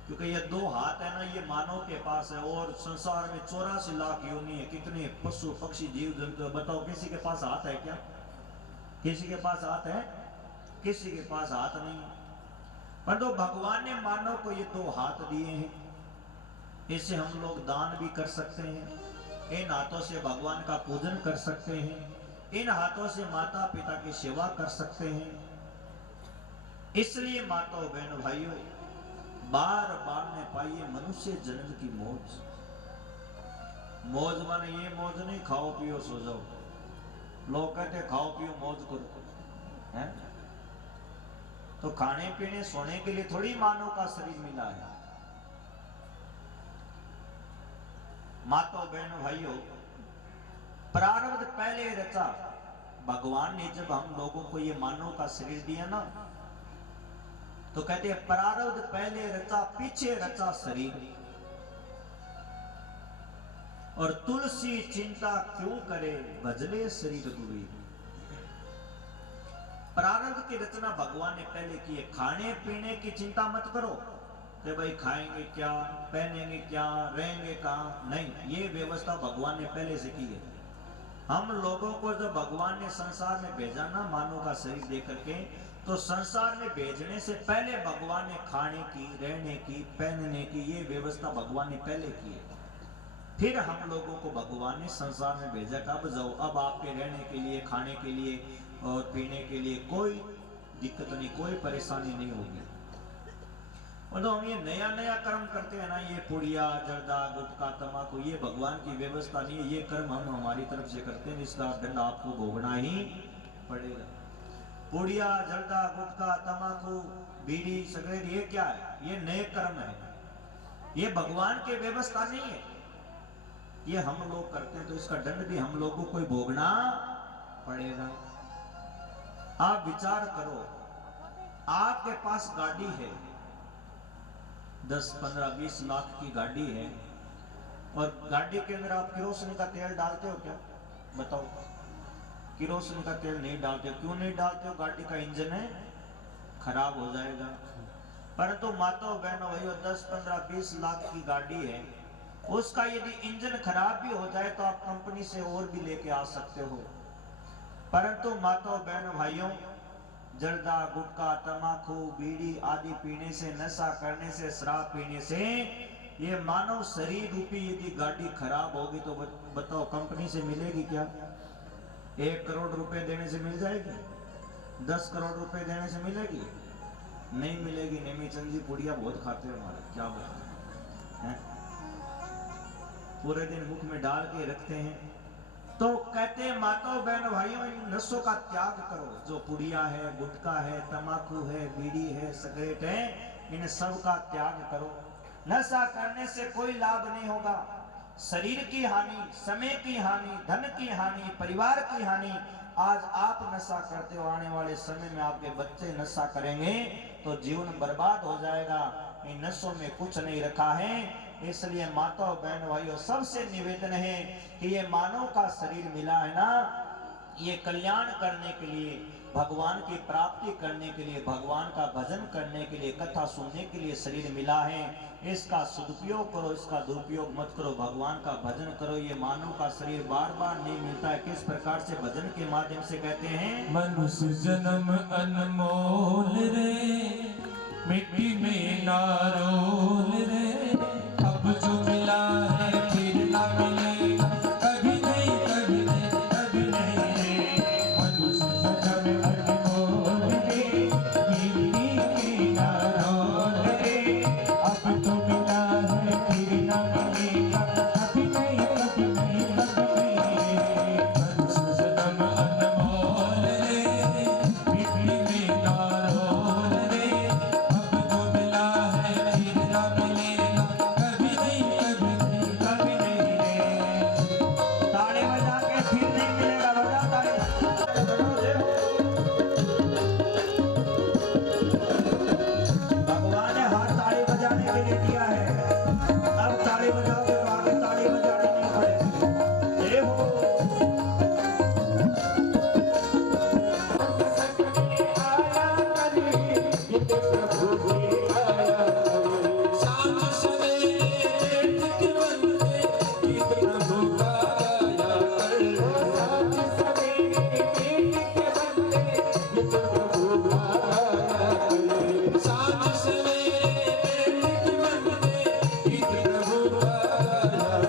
क्योंकि ये दो हाथ है ना, ये मानव के पास है, और संसार में 84 लाख योनि है। कितने पशु पक्षी जीव जंतु, बताओ किसी के पास हाथ है क्या? किसी के पास हाथ है? किसी के पास हाथ नहीं। पर तो भगवान ने मानव को ये दो हाथ दिए हैं, इससे हम लोग दान भी कर सकते हैं, इन हाथों से भगवान का पूजन कर सकते हैं, इन हाथों से माता पिता की सेवा कर सकते हैं। इसलिए माताओं बहनों भाइयों, बार बार ने पाइए मनुष्य जन्म की मौज। मौज माने ये मौज नहीं खाओ पियो सो जाओ। लोग कहते खाओ पियो मौज करो, है? तो खाने पीने सोने के लिए थोड़ी मानव का शरीर मिला है। माताओं बहनों भाइयों, प्रारब्ध पहले रचा। भगवान ने जब हम लोगों को ये मानव का शरीर दिया ना, तो कहते हैं प्रारब्ध पहले रचा, पीछे रचा शरीर। और तुलसी चिंता क्यों करे, भजले शरीर गुरी। प्रारब्ध की रचना भगवान ने पहले की है। खाने पीने की चिंता मत करो कि भाई खाएंगे क्या, पहनेंगे क्या, रहेंगे कहाँ, नहीं, ये व्यवस्था भगवान ने पहले से की है। हम लोगों को जब भगवान ने संसार में भेजा ना मानव का शरीर दे करके, तो संसार में भेजने से पहले भगवान ने खाने की, रहने की, पहनने की ये व्यवस्था भगवान ने पहले की है। फिर हम लोगों को भगवान ने संसार में भेजा कि अब जाओ, अब आपके रहने के लिए, खाने के लिए और पीने के लिए कोई दिक्कत नहीं, कोई परेशानी नहीं होगी। और तो हम ये नया नया कर्म करते हैं ना, ये पुड़िया, जर्दा, गुटखा, तम्बाकू, ये भगवान की व्यवस्था नहीं है। ये कर्म हम हमारी तरफ से करते हैं, इसका दंड आपको भोगना ही पड़ेगा। पुड़िया, जर्दा, गुटखा, तम्बाकू, बीड़ी, सिगरेट, ये क्या है? ये नए कर्म है, ये भगवान की व्यवस्था नहीं है। ये हम लोग करते हैं, तो इसका दंड भी हम लोगों को भोगना पड़ेगा। आप विचार करो, आपके पास गाड़ी है, 10, 15, 20 लाख की गाड़ी है, और गाड़ी के अंदर आप किरोसिन का तेल डालते हो क्या? बताओ, किरोसिन का तेल नहीं डालते हो। क्यों नहीं डालते हो? गाड़ी का इंजन है, खराब हो जाएगा। परंतु माताओं बहनों भाइयों, 10, 15, 20 लाख की गाड़ी है, उसका यदि इंजन खराब भी हो जाए तो आप कंपनी से और भी लेके आ सकते हो। परंतु माताओं बहनों भाइयों, जर्दा, गुटखा, तम्बाकू, बीड़ी आदि पीने से, नशा करने से, शराब पीने से ये मानव शरीर रूपी यदि गाड़ी खराब होगी तो बताओ कंपनी से मिलेगी क्या? 1 करोड़ रुपए देने से मिल जाएगी? 10 करोड़ रुपए देने से मिलेगी? नहीं मिलेगी। नेमीचंद जी पुड़िया बहुत खाते हैं हमारे, क्या बताएं, पूरे दिन मुख में डाल के रखते हैं। तो कहते हैं माताओं बहनों भाइयों, इन नशों का त्याग करो। जो पुड़िया है, गुटखा है, तम्बाकू है, बीड़ी है, सिगरेट है, इन सब का त्याग करो। नशा करने से कोई लाभ नहीं होगा। शरीर की हानि, समय की हानि, धन की हानि, परिवार की हानि। आज आप नशा करते हो, आने वाले समय में आपके बच्चे नशा करेंगे तो जीवन बर्बाद हो जाएगा। इन नशों में कुछ नहीं रखा है। इसलिए माताओं, बहन, भाइयों, सबसे निवेदन है कि ये मानव का शरीर मिला है ना, ये कल्याण करने के लिए, भगवान की प्राप्ति करने के लिए, भगवान का भजन करने के लिए, कथा सुनने के लिए शरीर मिला है। इसका सदुपयोग करो, इसका दुरुपयोग मत करो, भगवान का भजन करो। ये मानव का शरीर बार बार नहीं मिलता है। किस प्रकार से भजन के माध्यम से कहते हैं, मनुष्य जन्म अनमोल रे, मिट्टी में ना रोल रे, अब जो मिला है फिर ना मिलेगा, कभी नहीं, कभी नहीं, कभी नहीं रे। मनुष्य जन्म अनमोल रे, मिट्टी में ना रोल रे, अब जो मिला है फिर ना मिलेगा, कभी नहीं, कभी नहीं, कभी नहीं रे। मनुष्य जन्म अनमोल रे, मिट्टी में ना रोल रे, अब जो मिला है फिर ना मिलेगा, कभी नहीं, कभी नहीं, कभी नहीं रे। ताली बजा के फिर नहीं मिलेगा, बजा ताली। भगवान ने हाथ ताली बजाने के लिए दिया है। अब ताली बजाओगे तो आगे ताली बजानी नहीं पड़ेगी। जय हो। सांझ सवेरे नित बंदे गीत प्रभु गाया कर। सांझ सवेरे नित बंदे गीत प्रभु गाया कर। सांझ सवेरे नित बंदे गीत प्रभु गाया कर। सांझ सवेरे नित बंदे गीत प्रभु गाया कर।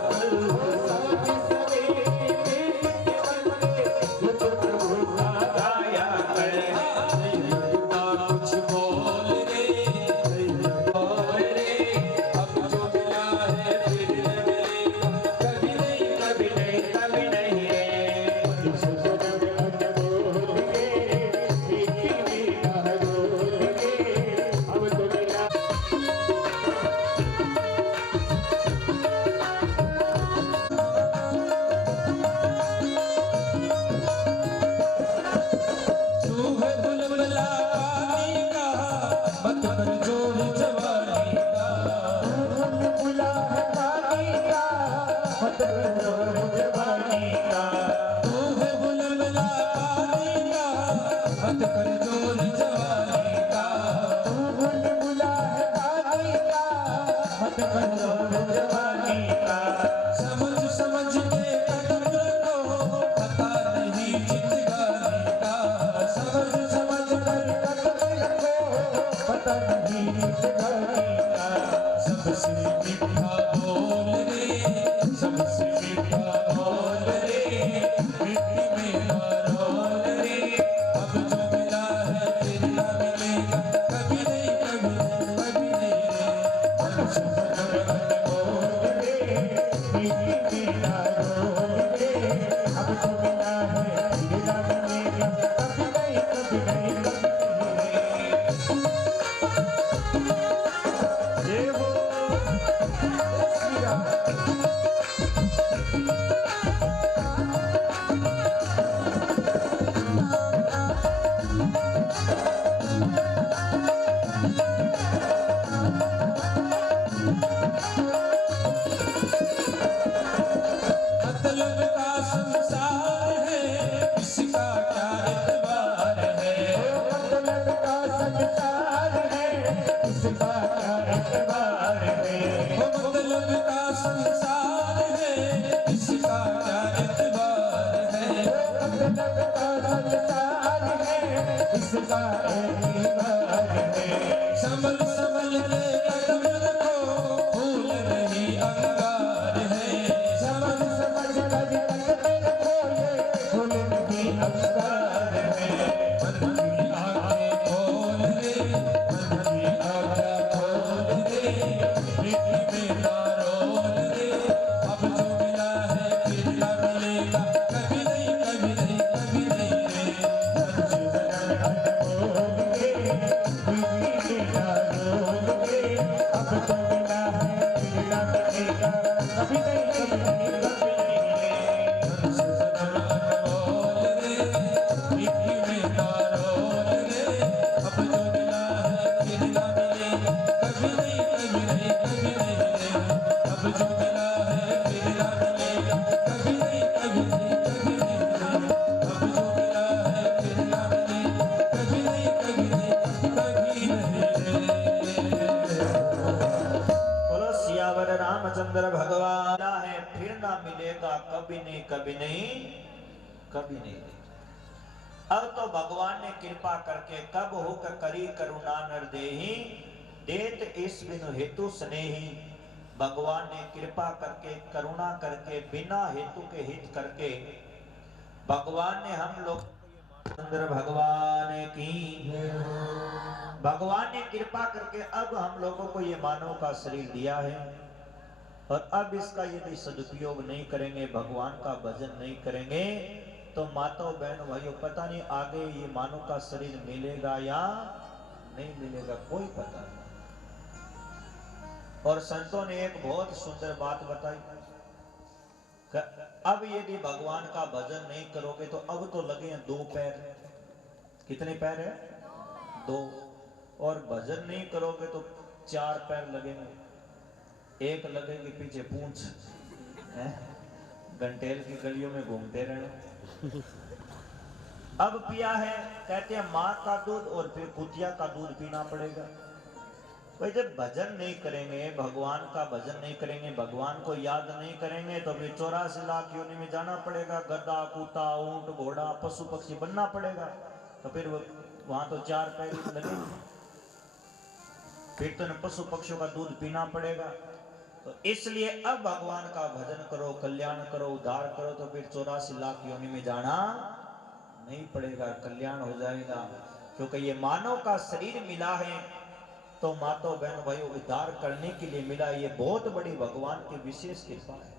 कुछ बोल रे, बोल रे, अब जो मिला है फिर न मिलेगा, कभी नहीं, कभी नहीं, कभी नहीं रे। मनुष्य जन्म अनमोल रे, मिट्टी में ना रोल रे, अब जो मिला। तू है बुलबुला पानी का, मत कर जोर जवानी का। बुलबुला है पानी का, मत कर जोर जवानी का। तू है बुलबुला पानी का, मत कर जोर जवानी का। बुलबुला है पानी का, मत कर जोर जवानी का। समझ समझ के कदम रखो, पता नहीं जिंदगानी का। समझ समझ कर कदम रखो, पता नहीं जिंदगानी का। सबसे मीठा बोल रे, सबसे मीठा बोल रे, मिट्टी में ना रोल रे, अब जो मिला है फिर ना मिलेगा, कभी नहीं, कभी नहीं, कभी नहीं रे। मनुष्य जन्म अनमोल रे, मिट्टी में ना रोल रे, अब जो मिला है फिर ना मिलेगा, कभी नहीं, कभी नहीं, कभी नहीं रे। जय हो श्री राम। मतलब का संसार है, इसका क्या एतबार है। मतलब का संसार है, इसका क्या एतबार है। मतलब का संसार है, इसका क्या एतबार है। मतलब का संसार है, इसका एतबार है। संभल संभल के कदम रखो, फूल नहीं अंगार है। समझ समझ कर कदम रखो, ये फूल नहीं अंगार है। मन की आंखें खोल रे, मन की आंखें खोल रे, मिट्टी में ना रोल रे, अब जो मिला है फिर ना मिलेगा, कभी नहीं, कभी नहीं, कभी नहीं रे। मनुष्य जन्म अनमोल रे, मिट्टी में ना रोल रे, ना मिलेगा कभी नहीं, कभी नहीं, कभी नहीं। अब तो भगवान ने कृपा करके कब हुक करी करुणा नर देही, देत इस बिनु हेतु स्नेही। भगवान ने कृपा करके, करुणा करके, बिना हेतु के हित करके भगवान ने हम लोग सुंदर भगवान की, भगवान ने कृपा करके अब हम लोगों को ये मानव का शरीर दिया है। और अब इसका यदि सदुपयोग नहीं करेंगे, भगवान का भजन नहीं करेंगे, तो माताओं बहनों भाइयों पता नहीं आगे ये मानव का शरीर मिलेगा या नहीं मिलेगा, कोई पता नहीं। और संतों ने एक बहुत सुंदर बात बताई, अब यदि भगवान का भजन नहीं करोगे तो अब तो लगे हैं 2 पैर। कितने पैर है? 2। और भजन नहीं करोगे तो 4 पैर लगेंगे। एक लगेगी पीछे पूंछ, घंटेल की गलियों में घूमते रहना। अब पिया है, कहते हैं माँ का दूध और फिर कुतिया का दूध पीना पड़ेगा। भाई जब भजन नहीं करेंगे, भगवान का भजन नहीं करेंगे, भगवान को याद नहीं करेंगे, तो फिर 84 लाख योनि में जाना पड़ेगा। गधा, कुत्ता, ऊंट, घोड़ा, पशु पक्षी बनना पड़ेगा। तो फिर वहां तो 4 पैर लगेंगे, फिर तो पशु पक्षियों का दूध पीना पड़ेगा। तो इसलिए अब भगवान का भजन करो, कल्याण करो, उद्धार करो, तो फिर 84 लाख योनि में जाना नहीं पड़ेगा, कल्याण हो जाएगा। क्योंकि ये मानव का शरीर मिला है तो माताओं बहन भाइयों उद्धार करने के लिए मिला। ये बहुत बड़ी भगवान की विशेष कृपा है।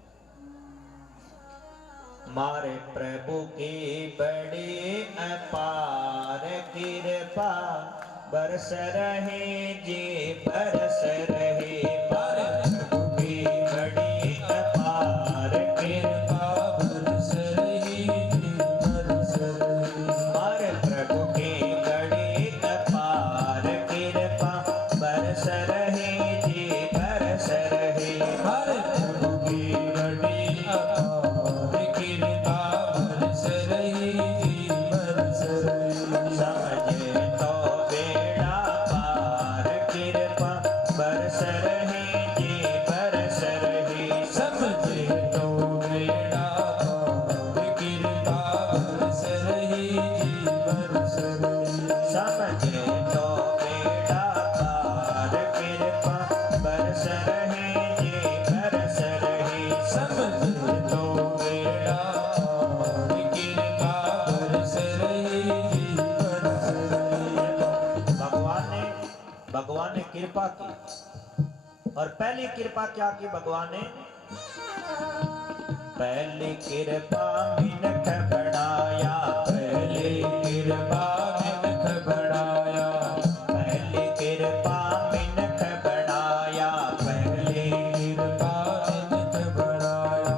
मारे प्रभु की बड़ी अपार कृपा, बरस रहे जी बरस रहे। मारे प्रभु की बड़ी अपार कृपा, बरस रही जी बरस रही। मारे प्रभु की बड़ी अपार कृपा, बरस रहे जी बरस रहे। मारे प्रभु की बड़ी अपार कृपा, बरस रही जी बरस रही। समझे तो बेड़ा पार कृपा, बरस रहे जी बरस रही। समझे तो बेड़ा पार कृपा, बरस रही जी बरस रही। समझे तो बेड़ा पार कृपा, बरस रहे जी बरस रही। समझे तो बेड़ा पार कृपा, बरस रही जी बरस रही। भगवान ने कृपा की। और पहली कृपा क्या की भगवान ने? पहली कृपा मिनख बढ़ाया, पहली कृपा मिनख बढ़ाया। पहली कृपा मिनख बढ़ाया, पहली कृपा मिनख बढ़ाया।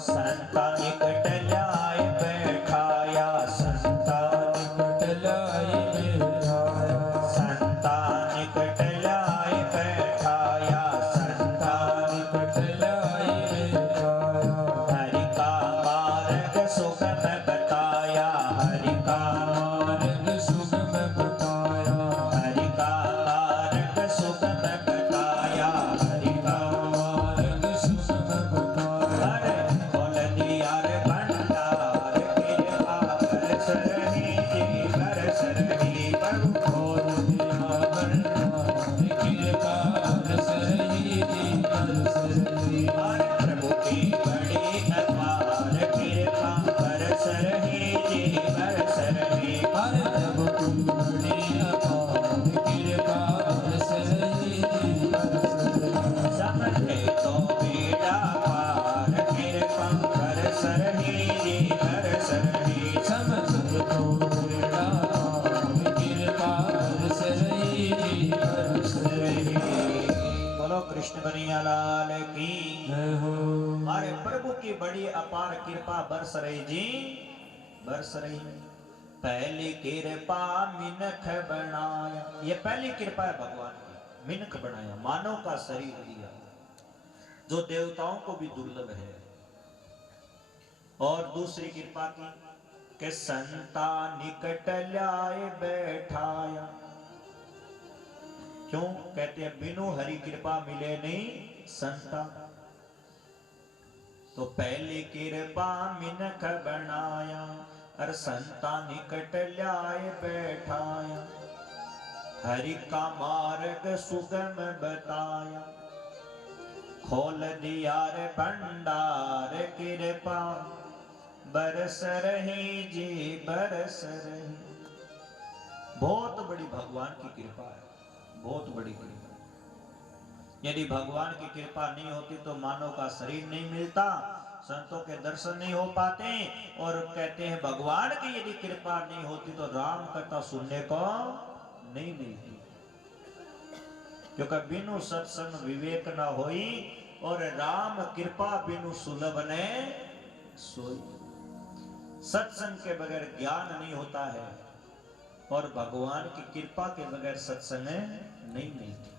संता निकट ल्याए बैठाया, संता निकट ल्याए बैठाया। संता निकट ल्याए बैठाया, संता निकट ल्याए बैठाया। हरि का मार्ग सुगम बताया, हरि का मार्ग सुगम बताया। हरि का मार्ग सुगम बताया, हरि का मार्ग सुगम बताया। हरे खोल दिया रे भंडार, कृपा बरस रही जी बरस रही। प्रभु खोल दिया भंडार, कृपा बरस रही जी बरस रही। हरे प्रभु की बड़ी अपार कृपा, बरस रही जी बरस रही। हरे प्रभु की बड़ी अपार कृपा, बरस रही जी बरस रही। समझे तो बेड़ा पार कृपा, बरस रही जी बरस रही। समझे तो बेड़ा पार कृपा, बरस रही जी बरस रही। बोलो कृष्ण कन्हैया लाल की जय हो। हमारे प्रभु की बड़ी अपार कृपा बरस रही जी बरस रही। पहली कृपा मिनख बनाया, ये पहली कृपा है भगवान की। मिनख बनाया, मानव का शरीर दिया जो देवताओं को भी दुर्लभ है। और दूसरी कृपा की कि संता निकट ल्याए बैठाया। क्यों कहते हैं? बिनु हरि कृपा मिले नहीं संता। तो पहली कृपा मिनख बनाया और संता निकट ल्याए बैठाया, हरि का मार्ग सुगम बताया, खोल दिया रे भंडार कृपा, बरस रही जी बरस रही। बहुत बड़ी भगवान की कृपा है, बहुत बड़ी कृपा। यदि भगवान की कृपा नहीं होती तो मानव का शरीर नहीं मिलता, संतों के दर्शन नहीं हो पाते, और कहते हैं भगवान की यदि कृपा नहीं होती तो राम कथा सुनने को नहीं मिलती, क्योंकि बिनु सत्संग विवेक न होई, और राम कृपा बिनु सुलभ ने सोई। सत्संग के बगैर ज्ञान नहीं होता है, और भगवान की कृपा के बगैर सत्संग नहीं मिलती।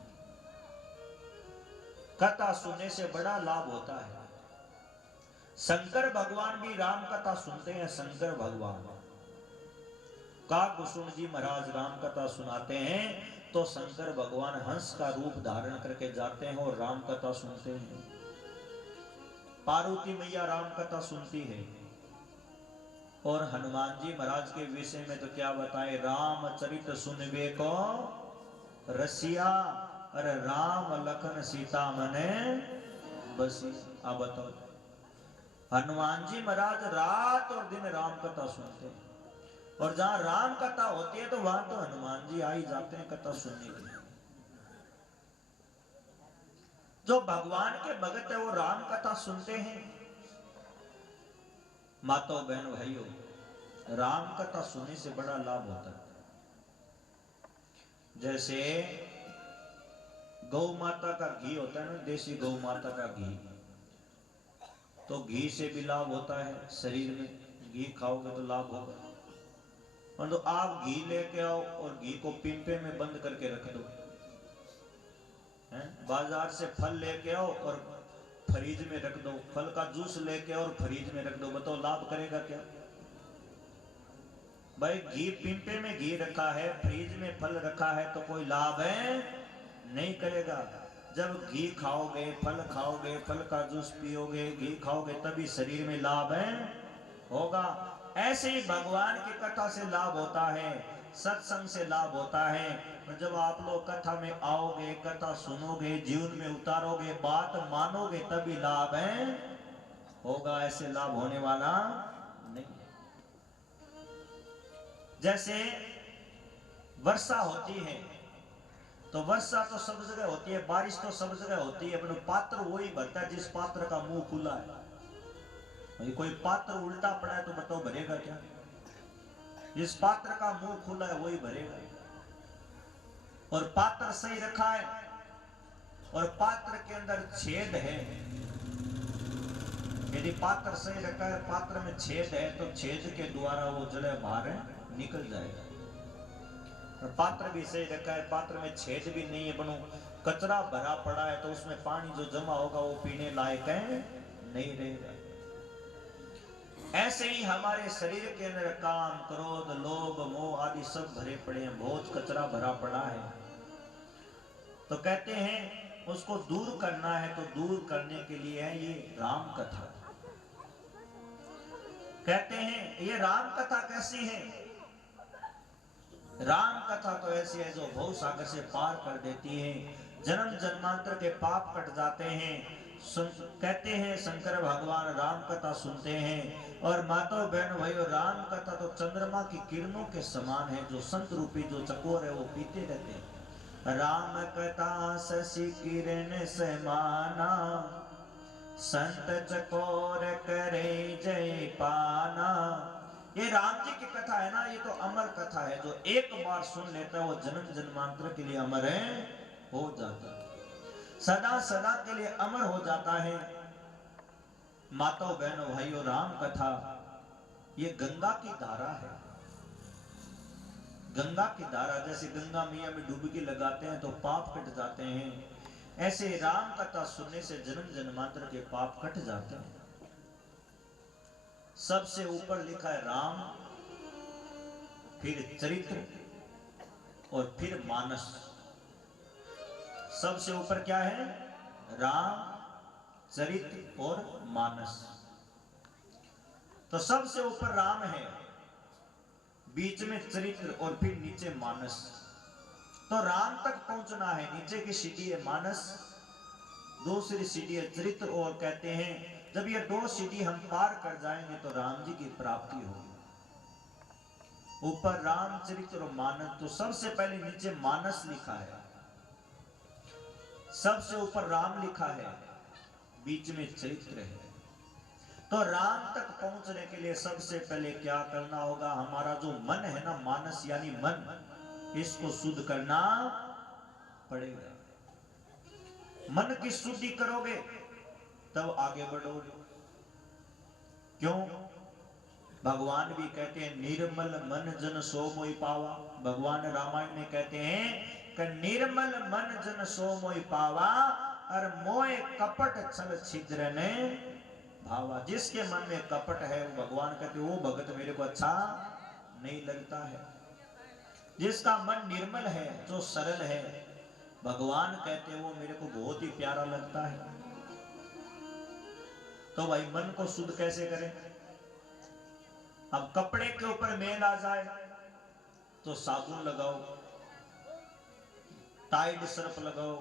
कथा सुनने से बड़ा लाभ होता है। शंकर भगवान भी राम कथा सुनते हैं। शंकर भगवान काकभूषण जी महाराज राम कथा सुनाते हैं तो शंकर भगवान हंस का रूप धारण करके जाते हैं और राम कथा सुनते हैं। पार्वती मैया राम कथा सुनती है, और हनुमान जी महाराज के विषय में तो क्या बताए, रामचरित सुनबे को रसिया, अरे राम लखन सीता मने बसी। आप बताओ, हनुमान जी महाराज रात और दिन राम कथा सुनते हैं, और जहां राम कथा होती है तो वहां तो हनुमान जी आ ही जाते हैं कथा सुनने के लिए। जो भगवान के भगत है वो राम कथा सुनते हैं। मातो बहन भाइयों, राम कथा सुनने से बड़ा लाभ होता है। जैसे गौ माता का घी होता है ना, देसी गौ माता का घी, तो घी से भी लाभ होता है शरीर में। घी खाओगे तो लाभ होगा। और तो आप घी लेके आओ और घी को पिंपे में बंद करके रख दो, बाजार से फल लेके आओ और फ्रीज में रख दो, फल का जूस लेके आओ और फ्रीज में रख दो, बताओ लाभ करेगा क्या? भाई घी पिंपे में घी रखा है, फ्रीज में फल रखा है, तो कोई लाभ है नहीं करेगा। जब घी खाओगे, फल खाओगे, फल का जूस पियोगे, घी खाओगे, तभी शरीर में लाभ है होगा। ऐसे ही भगवान की कथा से लाभ होता है, सत्संग से लाभ होता है। और जब आप लोग कथा में आओगे, कथा सुनोगे, जीवन में उतारोगे, बात मानोगे, तभी लाभ है होगा, ऐसे लाभ होने वाला नहीं। जैसे वर्षा होती है तो वर्षा तो सब जगह होती है, बारिश तो सब जगह होती है, पर पात्र वही भरता है जिस पात्र का मुंह खुला है। कोई पात्र उल्टा पड़ा है तो बताओ भरेगा क्या? जिस पात्र का मुंह खुला है वही भरेगा। और पात्र सही रखा है और पात्र के अंदर छेद है, यदि पात्र सही रखा है, पात्र में छेद है, तो छेद के द्वारा वो जल बाहर निकल जाएगा। और पात्र भी सही रखा है, पात्र में छेद भी नहीं है, बनो कचरा भरा पड़ा है, तो उसमें पानी जो जमा होगा वो पीने लायक है नहीं रहेगा। ऐसे ही हमारे शरीर के अंदर काम, क्रोध, लोभ, मोह आदि सब भरे पड़े हैं, बहुत कचरा भरा पड़ा है। तो कहते हैं उसको दूर करना है, तो दूर करने के लिए है ये राम कथा। कहते हैं ये राम कथा कैसी है? राम कथा तो ऐसी है जो भव सागर से पार कर देती है, जन्म जन्मांतर के पाप कट जाते हैं। कहते हैं शंकर भगवान राम कथा सुनते हैं। और माताओं बहनों भाइयों, राम कथा तो चंद्रमा की किरणों के समान है, जो संत रूपी जो चकोर है वो पीते रहते हैं। राम कथा शशि किरण समाना, संत चकोर करे जय पाना। ये राम जी की कथा है ना, ये तो अमर कथा है, जो एक बार सुन लेता है वो जन्म जन्मांतर के लिए अमर है हो जाता है, सदा सदा के लिए अमर हो जाता है। माताओं बहनों भाइयों, राम कथा ये गंगा की धारा है। गंगा की धारा, जैसे गंगा मैया में डुबकी लगाते हैं तो पाप कट जाते हैं, ऐसे राम कथा सुनने से जन्म जन्मांतर के पाप कट जाते हैं। सबसे ऊपर लिखा है राम, फिर चरित्र और फिर मानस। सबसे ऊपर क्या है? राम, चरित्र और मानस। तो सबसे ऊपर राम है, बीच में चरित्र और फिर नीचे मानस। तो राम तक पहुंचना है, नीचे की सीढ़ी है मानस, दूसरी सीढ़ी है चरित्र। और कहते हैं जब ये 2 सीढ़ी हम पार कर जाएंगे तो राम जी की प्राप्ति होगी। ऊपर राम, चरित्र और मानस। तो सबसे पहले नीचे मानस लिखा है, सबसे ऊपर राम लिखा है, बीच में चरित्र है। तो राम तक पहुंचने के लिए सबसे पहले क्या करना होगा? हमारा जो मन है ना, मानस यानी मन, इसको शुद्ध करना पड़ेगा। मन की शुद्धि करोगे तब आगे बढ़ोगे। क्यों? भगवान भी कहते हैं निर्मल मन जन सो मोहि पावा। भगवान रामायण में कहते हैं कि निर्मल मन जन सो मोहि पावा, और मोह कपट छल छिद्र ने भावा। जिसके मन में कपट है, वो भगवान कहते वो भगत मेरे को अच्छा नहीं लगता है। जिसका मन निर्मल है, जो सरल है, भगवान कहते वो मेरे को बहुत ही प्यारा लगता है। तो भाई मन को शुद्ध कैसे करें? अब कपड़े के ऊपर मैल आ जाए तो साबुन लगाओ, टाइड सर्फ लगाओ,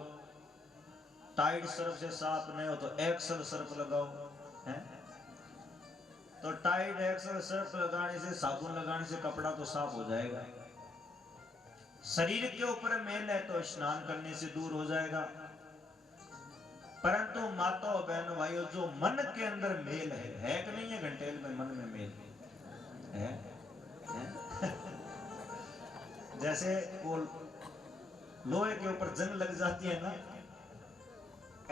टाइड सर्फ से साफ नहीं हो तो एक्सल सर्फ लगाओ, है? तो टाइड एक्सल सर्फ लगाने से, साबुन लगाने से कपड़ा तो साफ हो जाएगा। शरीर के ऊपर मैल है तो स्नान करने से दूर हो जाएगा। परंतु माता और बहनों भाइयों, जो मन के अंदर मेल है कि नहीं है? घंटेल में मन में मेल है? जैसे वो लोहे के ऊपर जंग लग जाती है ना,